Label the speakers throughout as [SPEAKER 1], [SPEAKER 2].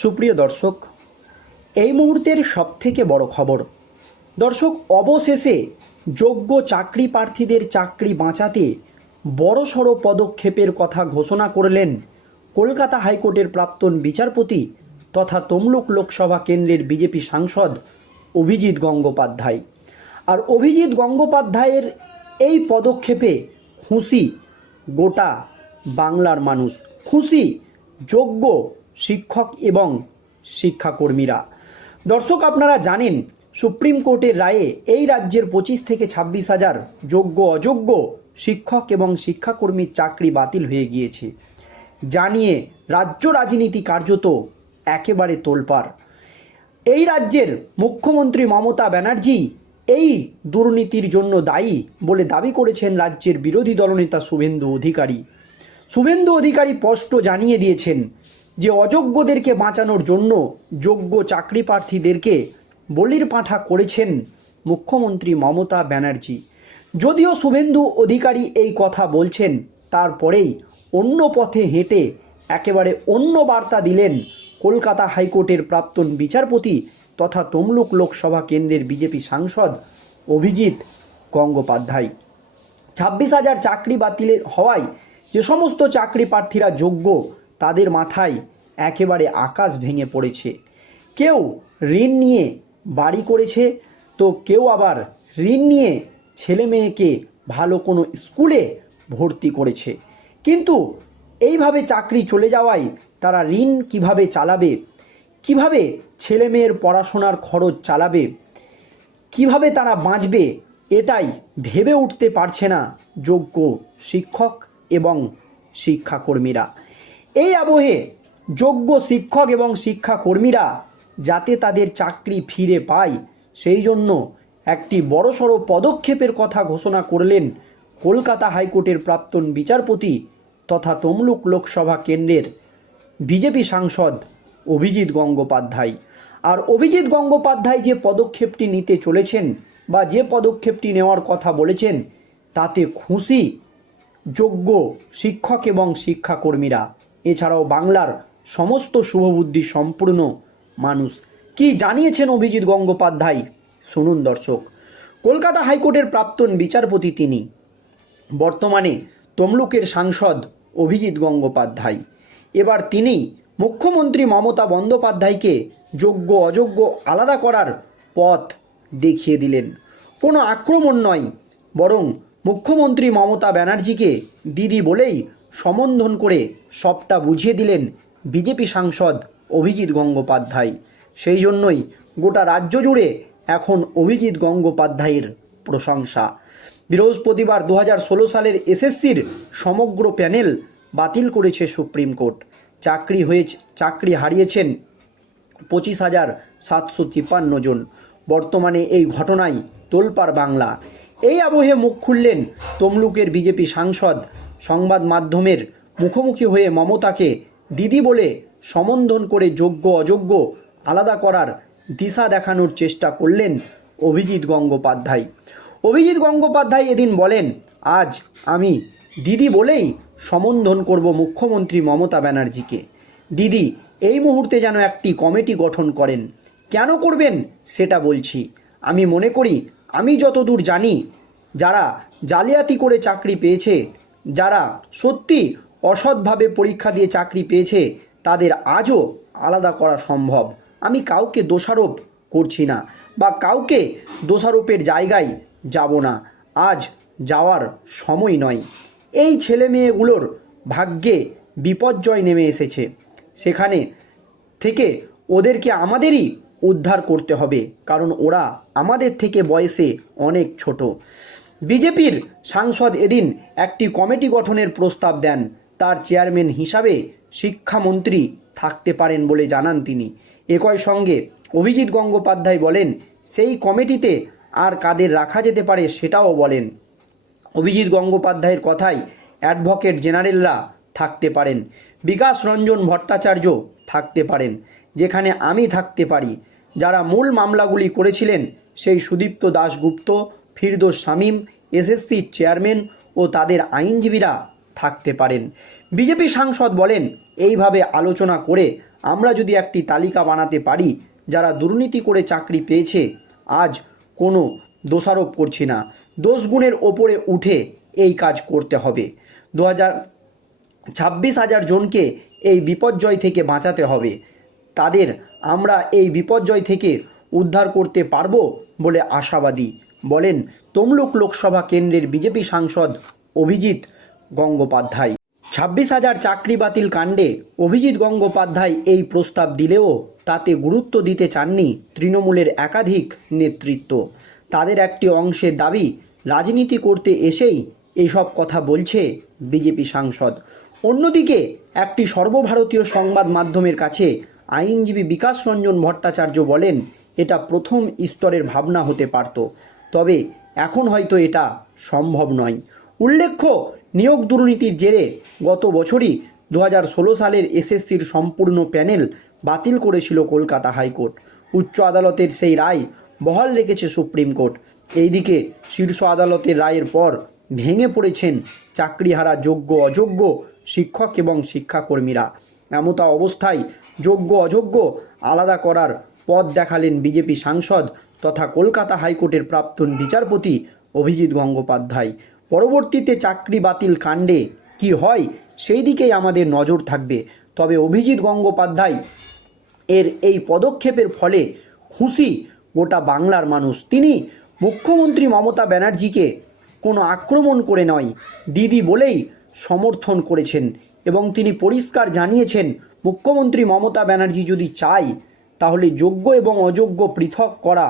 [SPEAKER 1] সুপ্রিয় দর্শক, এই মুহূর্তের সবথেকে বড় খবর। দর্শক, অবশেষে যোগ্য চাকরি প্রার্থীদের চাকরি বাঁচাতে বড়সড় পদক্ষেপের কথা ঘোষণা করলেন কলকাতা হাইকোর্টের প্রাক্তন বিচারপতি তথা তমলুক লোকসভা কেন্দ্রের বিজেপি সাংসদ অভিজিৎ গঙ্গোপাধ্যায়। আর অভিজিৎ গঙ্গোপাধ্যায়ের এই পদক্ষেপে খুশি গোটা বাংলার মানুষ। খুশি, যোগ্য শিক্ষক এবং শিক্ষাকর্মীরা। দর্শক, আপনারা জানেন, সুপ্রিম কোর্টের রায়ে এই রাজ্যের পঁচিশ থেকে ছাব্বিশ হাজার যোগ্য অযোগ্য শিক্ষক এবং শিক্ষাকর্মীর চাকরি বাতিল হয়ে গিয়েছে। জানিয়ে রাজ্য রাজনীতি কার্যত একেবারে তোলপাড়। এই রাজ্যের মুখ্যমন্ত্রী মমতা ব্যানার্জি এই দুর্নীতির জন্য দায়ী বলে দাবি করেছেন রাজ্যের বিরোধী দলনেতা শুভেন্দু অধিকারী। শুভেন্দু অধিকারী স্পষ্ট জানিয়ে দিয়েছেন যে অযোগ্যদেরকে বাঁচানোর জন্য যোগ্য চাকরি প্রার্থীদেরকে বলির পাঁঠা করেছেন মুখ্যমন্ত্রী মমতা ব্যানার্জি। যদিও শুভেন্দু অধিকারী এই কথা বলছেন, তারপরেই অন্য পথে হেঁটে একেবারে অন্য বার্তা দিলেন কলকাতা হাইকোর্টের প্রাক্তন বিচারপতি তথা তমলুক লোকসভা কেন্দ্রের বিজেপি সাংসদ অভিজিৎ গঙ্গোপাধ্যায়। ছাব্বিশ হাজার চাকরি বাতিলের হওয়ায় যে সমস্ত চাকরি প্রার্থীরা যোগ্য তাদের মাথায় একেবারে আকাশ ভেঙে পড়েছে। কেউ ঋণ নিয়ে বাড়ি করেছে, তো কেউ আবার ঋণ নিয়ে ছেলে মেয়েকে ভালো কোনো স্কুলে ভর্তি করেছে। কিন্তু এইভাবে চাকরি চলে যাওয়ায় তারা ঋণ কীভাবে চালাবে? কীভাবে ছেলে মেয়ের পড়াশোনার খরচ চালাবে? কীভাবে তারা বাঁচবে? এটাই ভেবে উঠতে পারছে না যোগ্য শিক্ষক এবং শিক্ষাকর্মীরা। এই আবহে যোগ্য শিক্ষক এবং শিক্ষাকর্মীরা যাতে তাদের চাকরি ফিরে পায়, সেই জন্য একটি বড়সড় পদক্ষেপের কথা ঘোষণা করলেন কলকাতা হাইকোর্টের প্রাক্তন বিচারপতি তথা তমলুক লোকসভা কেন্দ্রের বিজেপি সাংসদ অভিজিৎ গঙ্গোপাধ্যায়। আর অভিজিৎ গঙ্গোপাধ্যায় যে পদক্ষেপটি নিতে চলেছেন বা যে পদক্ষেপটি নেওয়ার কথা বলেছেন, তাতে খুশি যোগ্য শিক্ষক এবং শিক্ষাকর্মীরা। এছাড়াও বাংলার সমস্ত শুভবুদ্ধি সম্পূর্ণ মানুষ। কি জানিয়েছেন অভিজিৎ গঙ্গোপাধ্যায়? শুনুন দর্শক। কলকাতা হাইকোর্টের প্রাক্তন বিচারপতি তিনি। বর্তমানে তমলুকের সাংসদ অভিজিৎ গঙ্গোপাধ্যায়। এবার তিনি মুখ্যমন্ত্রী মমতা বন্দ্যোপাধ্যায়কে যোগ্য, অযোগ্য আলাদা করার পথ দেখিয়ে দিলেন। কোনো আক্রমণ নয়, বরং মুখ্যমন্ত্রী মমতা ব্যানার্জিকে দিদি বলেই সম্বোধন করে সবটা বুঝিয়ে দিলেন বিজেপি সাংসদ অভিজিৎ গঙ্গোপাধ্যায়। সেই জন্যই গোটা রাজ্য জুড়ে এখন অভিজিৎ গঙ্গোপাধ্যায়ের প্রশংসা। বৃহস্পতিবার দু ষোলো সালের এসএসসির সমগ্র প্যানেল বাতিল করেছে সুপ্রিম কোর্ট। চাকরি হয়েছে, চাকরি হারিয়েছেন পঁচিশ হাজার সাতশো তিপ্পান্ন জন। বর্তমানে এই ঘটনায় তোলপাড় বাংলা। এই আবহে মুখ খুললেন তমলুকের বিজেপি সাংসদ সংবাদ মাধ্যমের মুখোমুখি হয়ে মমতাকে দিদি বলে সম্বোধন করে যোগ্য অযোগ্য আলাদা করার দিশা দেখানোর চেষ্টা করলেন অভিজিৎ গঙ্গোপাধ্যায়। অভিজিৎ গঙ্গোপাধ্যায় এদিন বলেন, আজ আমি দিদি বলেই সম্বোধন করব মুখ্যমন্ত্রী মমতা ব্যানার্জিকে। দিদি, এই মুহূর্তে যেন একটি কমিটি গঠন করেন। কেন করবেন সেটা বলছি। আমি মনে করি, আমি যতদূর জানি, যারা জালিয়াতি করে চাকরি পেয়েছে যারা সত্যি অসৎভাবে পরীক্ষা দিয়ে চাকরি পেয়েছে, তাদের আজও আলাদা করা সম্ভব। আমি কাউকে দোষারোপ করছি না বা কাউকে দোষারোপের জায়গায় যাব না। আজ যাওয়ার সময় নয়। এই ছেলে মেয়েগুলোর ভাগ্যে বিপর্যয় নেমে এসেছে। সেখানে থেকে ওদেরকে আমাদেরই উদ্ধার করতে হবে, কারণ ওরা আমাদের থেকে বয়সে অনেক ছোট। বিজেপির সাংসদ এদিন একটি কমিটি গঠনের প্রস্তাব দেন। তার চেয়ারম্যান হিসাবে শিক্ষামন্ত্রী থাকতে পারেন বলে জানান তিনি। একই সঙ্গে অভিজিৎ গঙ্গোপাধ্যায় বলেন, সেই কমিটিতে আর কাদের রাখা যেতে পারে সেটাও বলেন। অভিজিৎ গঙ্গোপাধ্যায়ের কথায় অ্যাডভোকেট জেনারেলরা থাকতে পারেন, বিকাশ রঞ্জন ভট্টাচার্য থাকতে পারেন, যেখানে আমি থাকতে পারি। যারা মূল মামলাগুলি করেছিলেন, সেই সুদীপ্ত দাশগুপ্ত ফিরদোস শামীম, এসএসসি চেয়ারম্যান ও তাদের আইনজীবীরা থাকতে পারেন। বিজেপি সাংসদ বলেন, এইভাবে আলোচনা করে আমরা যদি একটি তালিকা বানাতে পারি, যারা দুর্নীতি করে চাকরি পেয়েছে, আজ কোনো দোষারোপ করছি না। দোষগুণের ওপরে উঠে এই কাজ করতে হবে। দু হাজার ছাব্বিশ হাজার জনকে এই বিপর্যয় থেকে বাঁচাতে হবে। তাদের আমরা এই বিপর্যয় থেকে উদ্ধার করতে পারব বলে আশাবাদী। বলেন, তমলুক লোকসভা কেন্দ্রের বিজেপি সাংসদ অভিজিৎ গঙ্গোপাধ্যায়। ছাব্বিশ হাজার চাকরি বাতিল কাণ্ডে অভিজিৎ গঙ্গোপাধ্যায় এই প্রস্তাব দিলেও তাতে গুরুত্ব দিতে চাননি তৃণমূলের একাধিক নেতৃত্ব। তাদের একটি অংশের দাবি, রাজনীতি করতে এসেই এইসব কথা বলছে বিজেপি সাংসদ। অন্যদিকে, একটি সর্বভারতীয় সংবাদ মাধ্যমের কাছে আইনজীবী বিকাশ রঞ্জন ভট্টাচার্য বলেন, এটা প্রথম স্তরের ভাবনা হতে পারত। তবে এখন হয়তো এটা সম্ভব নয়। উল্লেখ্য, নিয়োগ দুর্নীতির জেরে গত বছরই দু হাজার ষোলো সালের এসএসসির সম্পূর্ণ প্যানেল বাতিল করেছিল কলকাতা হাইকোর্ট। উচ্চ আদালতের সেই রায় বহাল রেখেছে সুপ্রিম কোর্ট। এইদিকে শীর্ষ আদালতের রায়ের পর ভেঙে পড়েছেন চাকরিহারা যোগ্য অযোগ্য শিক্ষক এবং শিক্ষাকর্মীরা। এমতা অবস্থায় যোগ্য অযোগ্য আলাদা করার পথ দেখালেন বিজেপি সাংসদ তথা কলকাতা হাইকোর্টের প্রাক্তন বিচারপতি অভিজিৎ গঙ্গোপাধ্যায়। পরবর্তীতে চাকরি বাতিল কাণ্ডে কি হয়, সেই দিকেই আমাদের নজর থাকবে। তবে অভিজিৎ গঙ্গোপাধ্যায় এর এই পদক্ষেপের ফলে খুশি গোটা বাংলার মানুষ। তিনি মুখ্যমন্ত্রী মমতা ব্যানার্জিকে কোনো আক্রমণ করে নয়, দিদি বলেই সমর্থন করেছেন এবং তিনি পরিষ্কার জানিয়েছেন, মুখ্যমন্ত্রী মমতা ব্যানার্জি যদি চায় তাহলে যোগ্য এবং অযোগ্য পৃথক করা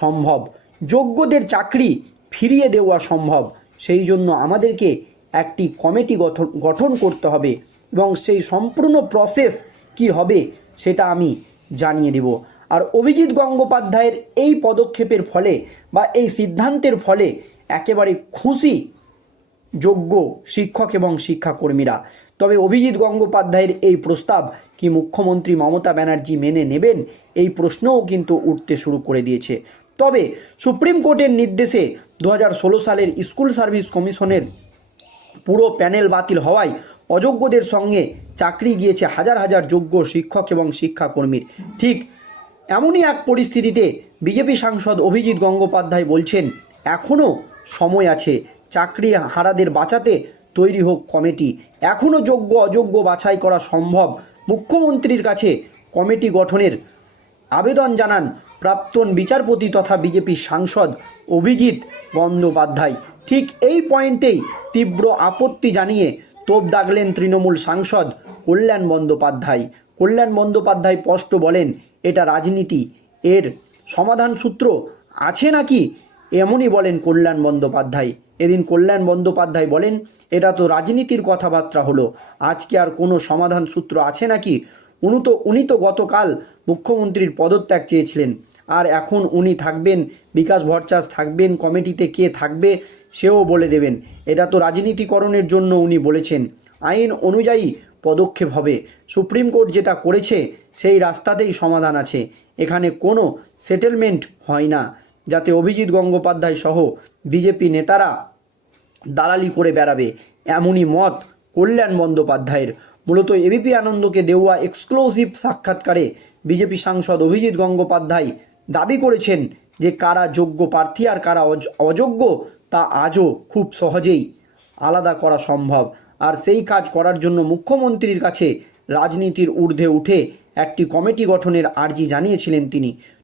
[SPEAKER 1] সম্ভব। যোগ্যদের চাকরি ফিরিয়ে দেওয়া সম্ভব। সেই জন্য আমাদেরকে একটি কমিটি গঠন গঠন করতে হবে এবং সেই সম্পূর্ণ প্রসেস কি হবে সেটা আমি জানিয়ে দেব। আর অভিজিৎ গঙ্গোপাধ্যায়ের এই পদক্ষেপের ফলে বা এই সিদ্ধান্তের ফলে একেবারে খুশি যোগ্য শিক্ষক এবং শিক্ষাকর্মীরা। তবে অভিজিৎ গঙ্গোপাধ্যায়ের এই প্রস্তাব কি মুখ্যমন্ত্রী মমতা ব্যানার্জি মেনে নেবেন? এই প্রশ্নও কিন্তু উঠতে শুরু করে দিয়েছে। তবে সুপ্রিম কোর্টের নির্দেশে দু হাজার ষোলো সালের স্কুল সার্ভিস কমিশনের পুরো প্যানেল বাতিল হওয়ায় অযোগ্যদের সঙ্গে চাকরি গিয়েছে হাজার হাজার যোগ্য শিক্ষক এবং শিক্ষাকর্মীর। ঠিক এমনই এক পরিস্থিতিতে বিজেপি সাংসদ অভিজিৎ গঙ্গোপাধ্যায় বলছেন এখনও সময় আছে চাকরি হারাদের বাঁচাতে তৈরি হোক কমিটি। এখনও যোগ্য, অযোগ্য বাছাই করা সম্ভব। মুখ্যমন্ত্রীর কাছে কমিটি গঠনের আবেদন জানান প্রাক্তন বিচারপতি তথা বিজেপি সাংসদ অভিজিৎ বন্দ্যোপাধ্যায়। ঠিক এই পয়েন্টেই তীব্র আপত্তি জানিয়ে তোপ দাগলেন তৃণমূল সাংসদ কল্যাণ বন্দ্যোপাধ্যায়। কল্যাণ বন্দ্যোপাধ্যায় স্পষ্ট বলেন, এটা রাজনীতি। এর সমাধান সূত্র আছে নাকি? এমনই বলেন কল্যাণ বন্দ্যোপাধ্যায়। এদিন কল্যাণ বন্দ্যোপাধ্যায় বলেন, এটা তো রাজনীতির কথাবার্তা হলো। আজকে আর কোনো সমাধান সূত্র আছে নাকি? উনি তো উনি তো গতকাল মুখ্যমন্ত্রীর পদত্যাগ চেয়েছিলেন। আর এখন উনি থাকবেন, বিকাশ ভট্টাচ থাকবেন, কমিটিতে কে থাকবে সেও বলে দেবেন। এটা তো রাজনীতিকরণের জন্য উনি বলেছেন। আইন অনুযায়ী পদক্ষেপ হবে। সুপ্রিম কোর্ট যেটা করেছে, সেই রাস্তাতেই সমাধান আছে। এখানে কোনো সেটেলমেন্ট হয় না। যাতে অভিজিৎ গঙ্গোপাধ্যায় সহ বিজেপি নেতারা দালালি করে বেড়াবে। এমনই মত কল্যাণ বন্দ্যোপাধ্যায়ের। মূলত এবিপি আনন্দকে দেওয়া এক্সক্লুসিভ সাক্ষাৎকারে বিজেপি সাংসদ অভিজিৎ গঙ্গোপাধ্যায় দাবি করেছেন যে কারা যোগ্য প্রার্থী আর কারা অযোগ্য তা আজও খুব সহজেই আলাদা করা সম্ভব। আর সেই কাজ করার জন্য মুখ্যমন্ত্রীর কাছে রাজনীতির ঊর্ধ্বে উঠে একটি কমিটি গঠনের আর্জি জানিয়েছিলেন তিনি।